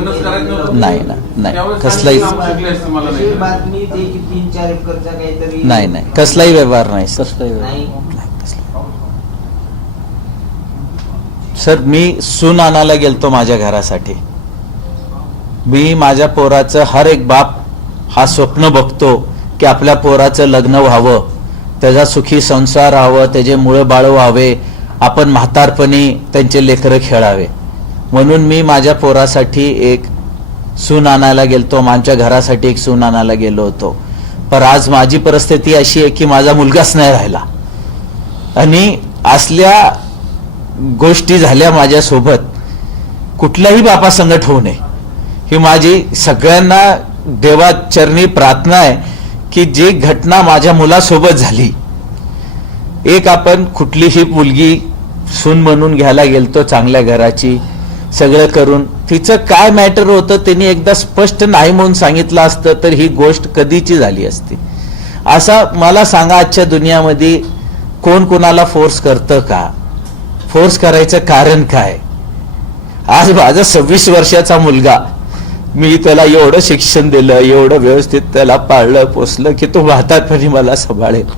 लग्नच करायचं नव्हतं? नाही ना, नाही त्यावेळेस कसलाही शिकले असते मला नाही. बातमी ते की 3-4 एकरचा काहीतरी नाही नाही कसलाही व्यवहार नाही सर. नाही. सर मी सून आणायला गेलतो माझ्या घरासाठी. मी माझ्या पोराचं हर एक बाप हा स्वप्न बघतो की आपल्या पोराचं लग्न व्हावं, त्याचा सुखी संसार व्हावं, त्याचे मुळं बाळ व्हावे, आपण म्हातारपणी त्यांचे लेकरं खेळावे. म्हणून मी माझ्या पोरासाठी एक सून आणायला गेलतो, माझ्या घरासाठी एक सून आणायला गेलो होतो. पण आज माझी परिस्थिती अशी आहे की माझा मुलगाच नाही राहिला आणि असल्या गोष्टी झाल्या माझ्यासोबत. कुठल्याही बापासंगत होऊ नये ही माझी सगळ्यांना देवाचरणी प्रार्थना आहे की जी घटना माझ्या मुलासोबत झाली. एक आपण कुठलीही मुलगी सून म्हणून घ्यायला गेलतो चांगल्या घराची, सगळं करून तिचं काय मॅटर होतं त्यांनी एकदा स्पष्ट नाही म्हणून सांगितलं असतं तर ही गोष्ट कधीची झाली असती. असा मला सांगा आजच्या दुनियामध्ये कोण कोणाला फोर्स करतं का? फोर्स करायचं कारण काय? आज माझा 26 वर्षाचा मुलगा, मी त्याला एवढं शिक्षण दिलं, एवढं व्यवस्थित त्याला पाळलं पोसलं की तो म्हातारपणी मला सांभाळेल,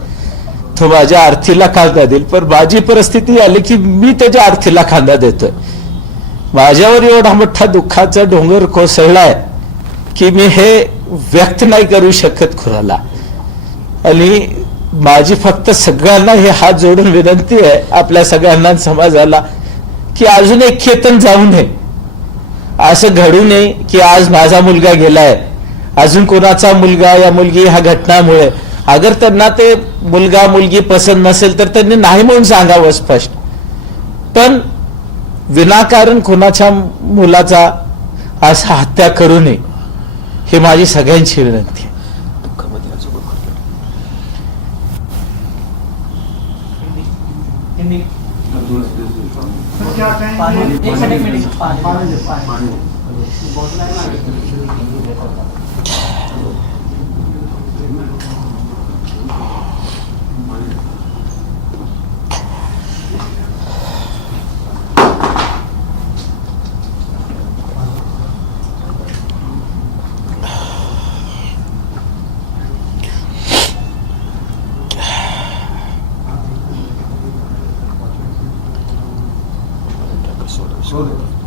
तो माझ्या आर्थीला खांदा देईल. पण माझी परिस्थिती आली की मी त्याच्या आर्थीला खांदा देतोय. माझ्यावर एवढा मोठा दुःखाचा डोंगर कोसळलाय की मी हे व्यक्त नाही करू शकत कुणाला. आणि माझी फक्त सगळ्यांना हे हात जोडून विनंती आहे आपल्या सगळ्यांना समाजाला की अजून एक खेतन जाऊ नये. असं घडू नये की आज माझा मुलगा गेलाय, अजून कोणाचा मुलगा या मुलगी ह्या घटनामुळे, अगर त्यांना ते मुलगा मुलगी पसंत नसेल तर त्यांनी नाही म्हणून सांगावं स्पष्ट. पण विनाकारण कोणाच्या मुलाचा असा हत्या करू नये ही माझी सगळ्यांची विनंती आहे. Soda.